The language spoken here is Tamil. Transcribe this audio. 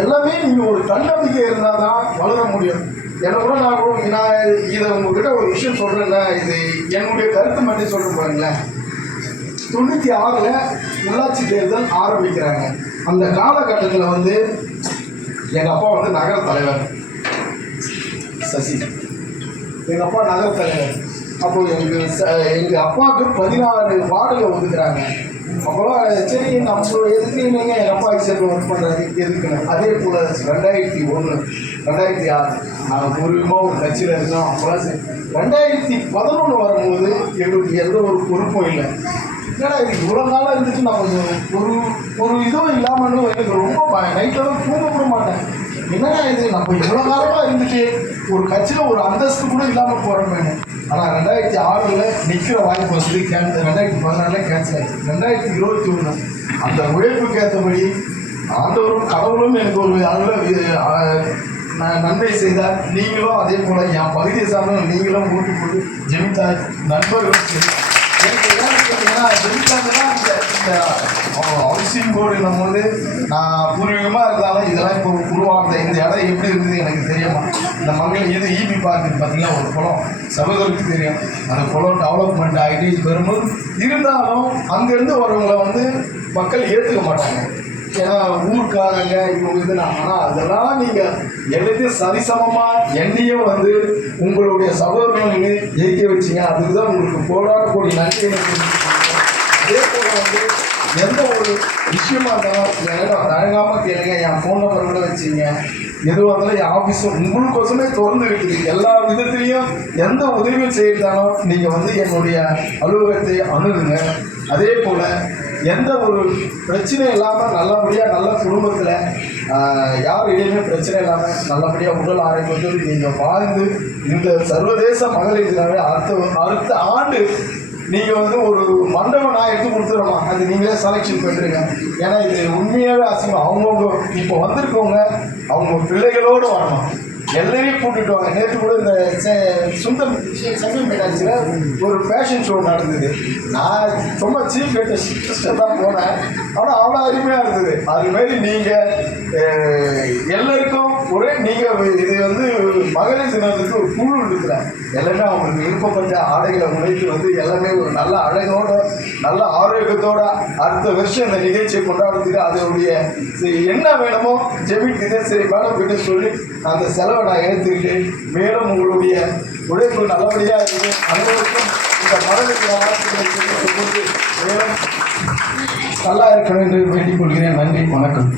எல்லாமே நீங்கள் ஒரு தன்னம்பிக்கை இருந்தால் தான் வளர முடியும். எனக்கு கூட நான் இதை உங்ககிட்ட ஒரு விஷயம் சொல்கிறேன்ல, இது என்னுடைய கருத்து மட்டும் சொல்கிறேன் பாருங்களேன். 96 உள்ளாட்சி தேர்தல் ஆரம்பிக்கிறாங்க. அந்த காலகட்டத்தில் வந்து எங்கள் அப்பா வந்து நகர தலைவர் சசி, எங்கள் அப்பா நகர தலைவர். அப்போது எங்கள் அப்பாவுக்கு 16 வார்டுகள் ஒதுக்குறாங்க. அப்போலாம் சரி நம்ம எதுக்கு நீங்கள் எங்கள் அப்பா சேர்த்து ஒர்க் பண்ணுறாரு எதுக்குன்னு. அதே போல் 2001 2006 நாங்கள் பூர்வமாக ஒரு கட்சியில் இருந்தோம். அப்போலாம் சரி 2011 வரும்போது எங்களுக்கு எந்த ஒரு பொறுப்பும் இல்லை. ஏன்னா இது இவ்வளோ நாளாக இருந்துச்சு, நான் கொஞ்சம் ஒரு இதுவும் இல்லாமல் எனக்கு ரொம்ப நைட்டெல்லாம் தூங்க கூட மாட்டேன். என்னன்னா இது நம்ம இவ்வளோ காலமாக இருந்துச்சு, ஒரு கட்சியில் ஒரு அந்தஸ்து கூட இல்லாமல் போகிறோமே. ஆனால் 2006 நிற்கிற வாய்ப்பு வசதி 2014 கேன்சல் ஆகிடுச்சு. 2021 அந்த உழைப்புக்கு ஏற்றபடி ஆண்டவரும் கடவுளும் எனக்கு ஒரு அளவில் நன்மை செய்தார். நீங்களும் அதே போல் என் பகுதியை சார்ந்த நீங்களும் ஓட்டு போட்டு ஜெமித்தார் நண்பர்களும் சரி. எனக்கு என்னன்னு கேட்டீங்கன்னா ஜெமித்தாங்கன்னா இந்த ஹவுசிங் போர்டு போது நான் பூர்வீகமாக இருந்தாலும் இதெல்லாம் இப்போ உருவாக்குற இந்த இடம் எப்படி இருந்தது எனக்கு தெரியுமா. இந்த மங்கள இது ஈபி பார்க்கு பார்த்தீங்கன்னா ஒரு குளம் சகோதரருக்கு தெரியும். அந்த குளம் டெவலப்மெண்ட் ஆகிட்டு வரும்போது இருந்தாலும் அங்கேருந்து வரவங்களை வந்து மக்கள் ஏற்றுக்க மாட்டாங்க. ஏன்னா ஊருக்காரங்க இவங்க இது ஆனால் அதெல்லாம் நீங்கள் எல்லாத்தையும் சரிசமமாக என்னையும் வந்து உங்களுடைய சகோதரர்கள் ஜெயிக்க வச்சிங்க. அதுக்கு தான் உங்களுக்கு கோடான கோடி நன்றி. அதே போல் வந்து எந்த ஒரு விஷயமா இருந்தாலும் என்கிட்ட தயங்காமல் கேளுங்க. என் ஃபோன் நம்பர் கூட வச்சுங்க. எதுவாக இருந்தாலும் என் ஆஃபீஸும் உங்களுக்கோசமே திறந்து இருக்குது. எல்லா விதத்துலேயும் எந்த உதவியும் செய்யறதாலும் நீங்கள் வந்து என்னுடைய அலுவலகத்தை அணுகுங்க. அதே போல் எந்த ஒரு பிரச்சனை இல்லாமல் நல்லபடியாக நல்ல குடும்பத்தில் யார் இடையுமே பிரச்சனை இல்லாமல் நல்லபடியாக உடல் ஆரோக்கியத்தோடு நீங்கள் வாழ்ந்து இந்த சர்வதேச மகளிர் தினமே அடுத்த ஆண்டு நீங்கள் வந்து ஒரு மண்டபம் நான் எடுத்து கொடுத்துருமா, அது நீங்களே செலெக்ஷன் பண்ணுறீங்க. ஏன்னா இது உண்மையாகவே அசிங்கம். அவங்கவுங்க இப்போ வந்திருக்கவங்க அவங்க பிள்ளைகளோடு வரணும். எல்லாரையும் கூப்பிட்டுட்டு வாங்க. நேற்று கூட இந்த சுந்தர் சமயம் மீனாட்சியில் ஒரு ஃபேஷன் ஷோ நடந்தது. நான் ரொம்ப சீப் ரேட்டு தான் போனேன். ஆனால் அவ்வளோ அருமையாக இருந்தது. அதுமாரி நீங்கள் எல்லாருக்கும் ஒரே நீங்கள் இது வந்து மகளிர் தினத்துக்கு ஒரு குழு இருக்கிறேன். எல்லாமே அவங்களுக்கு விருப்பப்பட்ட ஆடைகளை உழைத்து வந்து எல்லாமே ஒரு நல்ல அழகோட நல்ல ஆரோக்கியத்தோட அடுத்த வருஷம் இந்த நிகழ்ச்சியை கொண்டாடுறதுக்கு அதனுடைய என்ன வேணுமோ ஜெமிக்கிட்டே சரி மேடம் கிட்ட சொல்லி அந்த செலவை நான் எடுத்துக்கிட்டு மேலும் உங்களுடைய உழைப்பு நல்லபடியாக இருக்குது. அனைவருக்கும் இந்த மகளிர் வாழ்த்துக்களை மேலும் நல்லா இருக்கணும் என்று வேண்டிக் கொள்கிறேன். நன்றி, வணக்கம்.